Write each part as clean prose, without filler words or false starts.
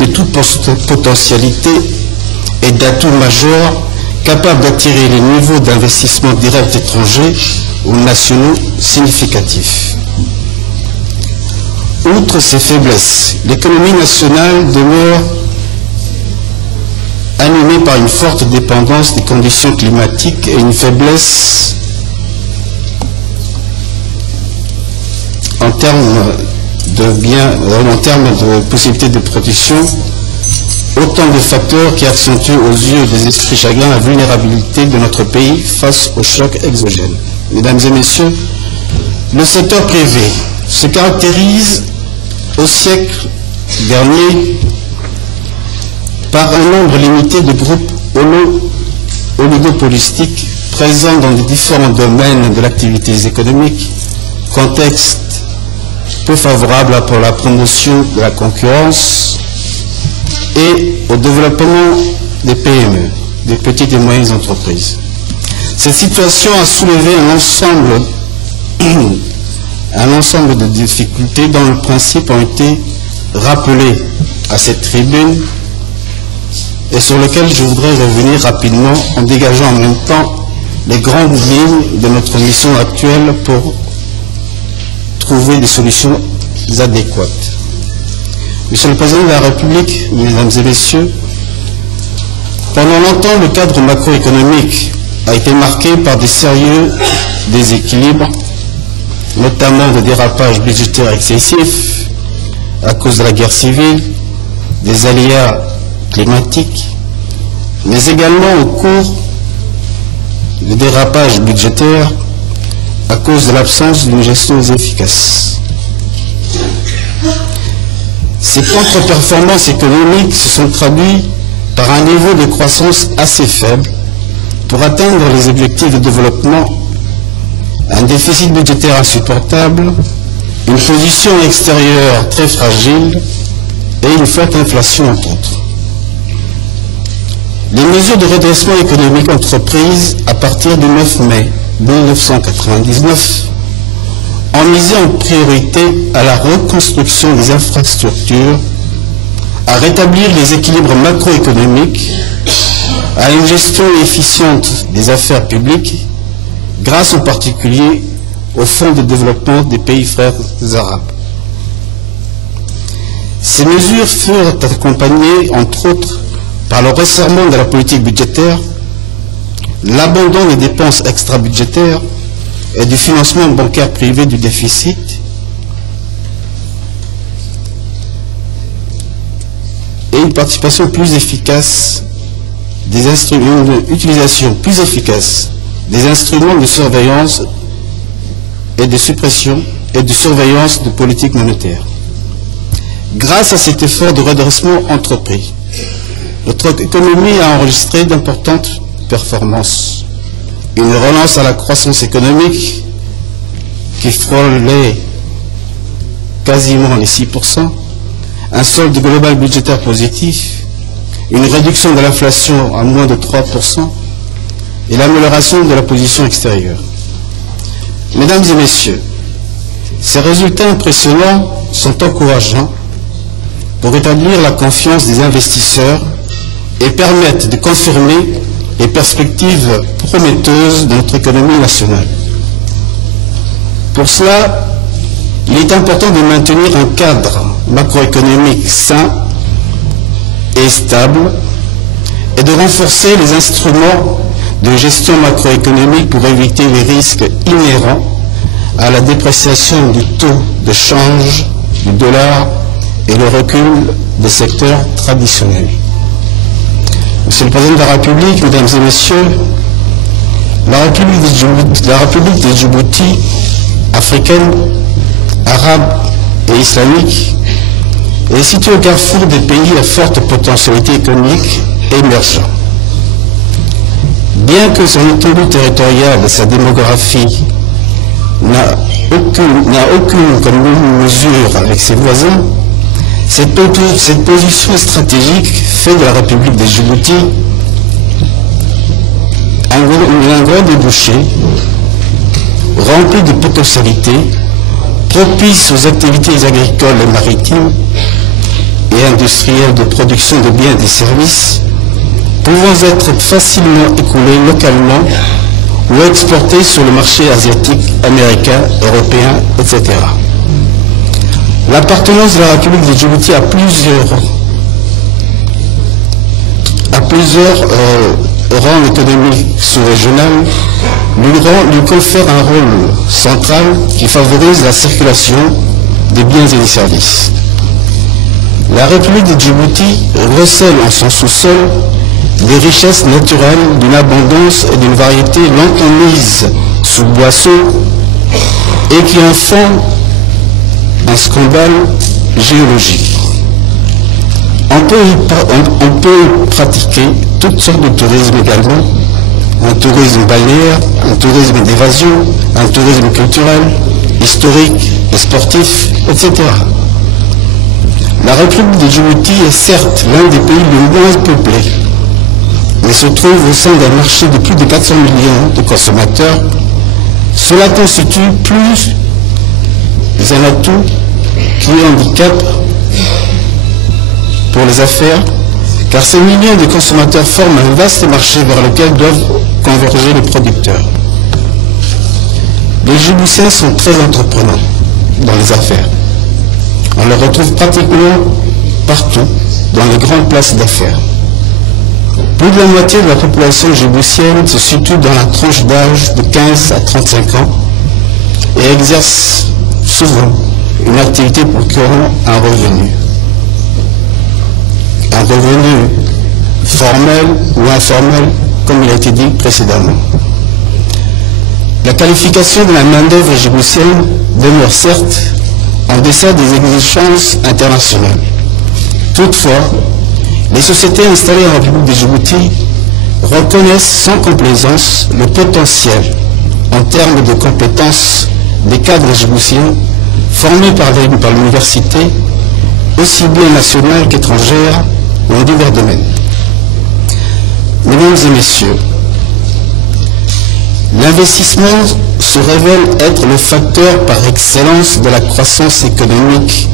de toute potentialité et d'atouts majeurs capables d'attirer les niveaux d'investissement direct étrangers ou nationaux significatifs. Outre ces faiblesses, l'économie nationale demeure animée par une forte dépendance des conditions climatiques et une faiblesse en termes de possibilités de protection, autant de facteurs qui accentuent aux yeux des esprits chagrins la vulnérabilité de notre pays face aux chocs exogènes. Mesdames et messieurs, le secteur privé se caractérise au siècle dernier par un nombre limité de groupes oligopolistiques présents dans les différents domaines de l'activité économique, contexte peu favorable pour la promotion de la concurrence et au développement des PME, des petites et moyennes entreprises. Cette situation a soulevé un ensemble de difficultés dont le principe ont été rappelés à cette tribune et sur lequel je voudrais revenir rapidement en dégageant en même temps les grandes lignes de notre mission actuelle pour trouver des solutions adéquates. Monsieur le Président de la République, Mesdames et Messieurs, pendant longtemps, le cadre macroéconomique a été marqué par des sérieux déséquilibres, notamment de dérapages budgétaires excessifs à cause de la guerre civile, des aléas climatiques, mais également au cours de dérapages budgétaires à cause de l'absence d'une gestion efficace. Ces contre-performances économiques se sont traduites par un niveau de croissance assez faible pour atteindre les objectifs de développement, un déficit budgétaire insupportable, une position extérieure très fragile et une forte inflation entre autres. Les mesures de redressement économique entreprises à partir du 9 mai 1999 ont misé en priorité à la reconstruction des infrastructures, à rétablir les équilibres macroéconomiques, à une gestion efficiente des affaires publiques, grâce en particulier au Fonds de développement des pays frères arabes. Ces mesures furent accompagnées, entre autres, par le resserrement de la politique budgétaire, l'abandon des dépenses extra-budgétaires et du financement bancaire privé du déficit, et une participation plus efficace une utilisation plus efficace des instruments de surveillance et de suppression et de surveillance de politique monétaire. Grâce à cet effort de redressement entrepris, notre économie a enregistré d'importantes performances. Une relance à la croissance économique qui frôlait quasiment les 6%, un solde global budgétaire positif, une réduction de l'inflation à moins de 3% et l'amélioration de la position extérieure. Mesdames et messieurs, ces résultats impressionnants sont encourageants pour rétablir la confiance des investisseurs et permettent de confirmer les perspectives prometteuses de notre économie nationale. Pour cela, il est important de maintenir un cadre macroéconomique sain et stable et de renforcer les instruments de gestion macroéconomique pour éviter les risques inhérents à la dépréciation du taux de change du dollar et le recul des secteurs traditionnels. Monsieur le Président de la République, Mesdames et Messieurs, la République de Djibouti, africaine, arabe et islamique, est située au carrefour des pays à forte potentialité économique émergents. Bien que son étendue territoriale et sa démographie n'a aucune commune mesure avec ses voisins, cette position stratégique fait de la République de Djibouti un grand débouché rempli de potentialités, propice aux activités agricoles et maritimes, et industriels de production de biens et de services, pouvant être facilement écoulés localement ou exportés sur le marché asiatique, américain, européen, etc. L'appartenance de la République de Djibouti à plusieurs rangs économiques sous-régionaux lui confère un rôle central qui favorise la circulation des biens et des services. La République de Djibouti recèle en son sous-sol des richesses naturelles d'une abondance et d'une variété longtemps mises sous boisseau et qui en font un scandale géologique. On peut pratiquer toutes sortes de tourisme également, un tourisme balnéaire, un tourisme d'évasion, un tourisme culturel, historique et sportif, etc. La République de Djibouti est certes l'un des pays les moins peuplés, mais se trouve au sein d'un marché de plus de 400 millions de consommateurs. Cela constitue plus un atout qui handicape pour les affaires, car ces millions de consommateurs forment un vaste marché vers lequel doivent converger les producteurs. Les Djiboutiens sont très entreprenants dans les affaires. On les retrouve pratiquement partout dans les grandes places d'affaires. Plus de la moitié de la population djiboutienne se situe dans la tranche d'âge de 15 à 35 ans et exerce souvent une activité procurant un revenu. Un revenu formel ou informel, comme il a été dit précédemment. La qualification de la main-d'œuvre djiboutienne demeure certes en deçà des exigences internationales. Toutefois, les sociétés installées en République de Djibouti reconnaissent sans complaisance le potentiel en termes de compétences des cadres djiboutiens formés par l'université, aussi bien nationale qu'étrangère, dans divers domaines. Mesdames et messieurs, l'investissement se révèle être le facteur par excellence de la croissance économique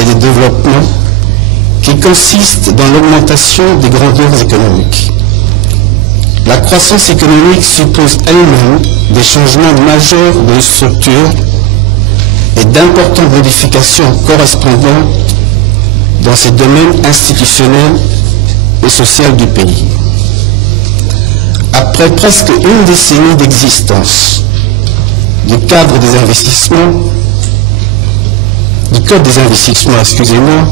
et du développement qui consiste dans l'augmentation des grandeurs économiques. La croissance économique suppose elle-même des changements majeurs de structure et d'importantes modifications correspondantes dans ces domaines institutionnels et sociaux du pays. Après presque une décennie d'existence du cadre des investissements, du code des investissements, excusez-moi,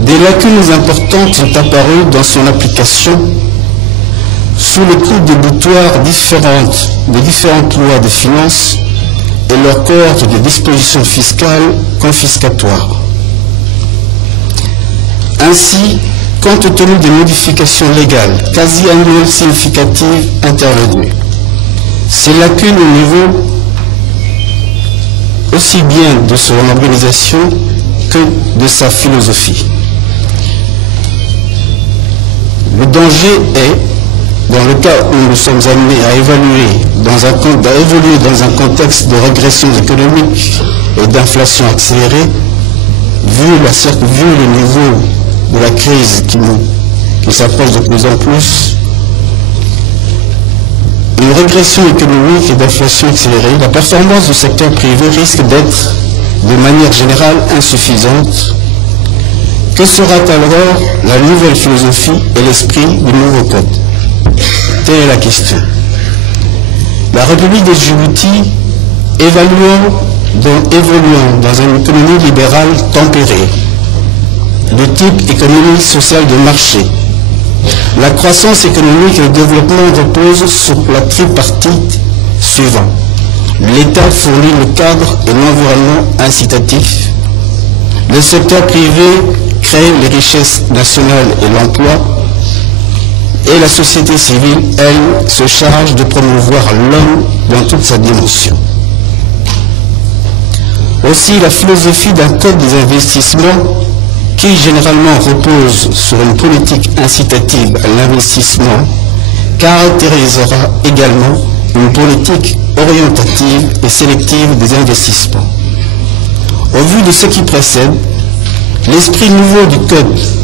des lacunes importantes sont apparues dans son application sous le coup des boutoirs des différentes lois de finances et leur cohorte de dispositions fiscales confiscatoires. Ainsi, compte tenu des modifications légales quasi annuelles significatives intervenues, ces lacunes au niveau aussi bien de son organisation que de sa philosophie. Le danger est, dans le cas où nous sommes amenés à évoluer dans un contexte de régression économique et d'inflation accélérée, vu le niveau de la crise qui s'approche de plus en plus, une régression économique et d'inflation accélérée, la performance du secteur privé risque d'être de manière générale insuffisante. Que sera alors la nouvelle philosophie et l'esprit du nouveau code? Telle est la question. La République de Djibouti, évoluant dans une économie libérale tempérée, de type économie sociale de marché, la croissance économique et le développement reposent sur la tripartite suivante. L'État fournit le cadre et l'environnement incitatif. Le secteur privé crée les richesses nationales et l'emploi. Et la société civile, elle, se charge de promouvoir l'homme dans toute sa dimension. Aussi, la philosophie d'un code des investissements qui généralement repose sur une politique incitative à l'investissement, caractérisera également une politique orientative et sélective des investissements. Au vu de ce qui précède, L'esprit nouveau du Code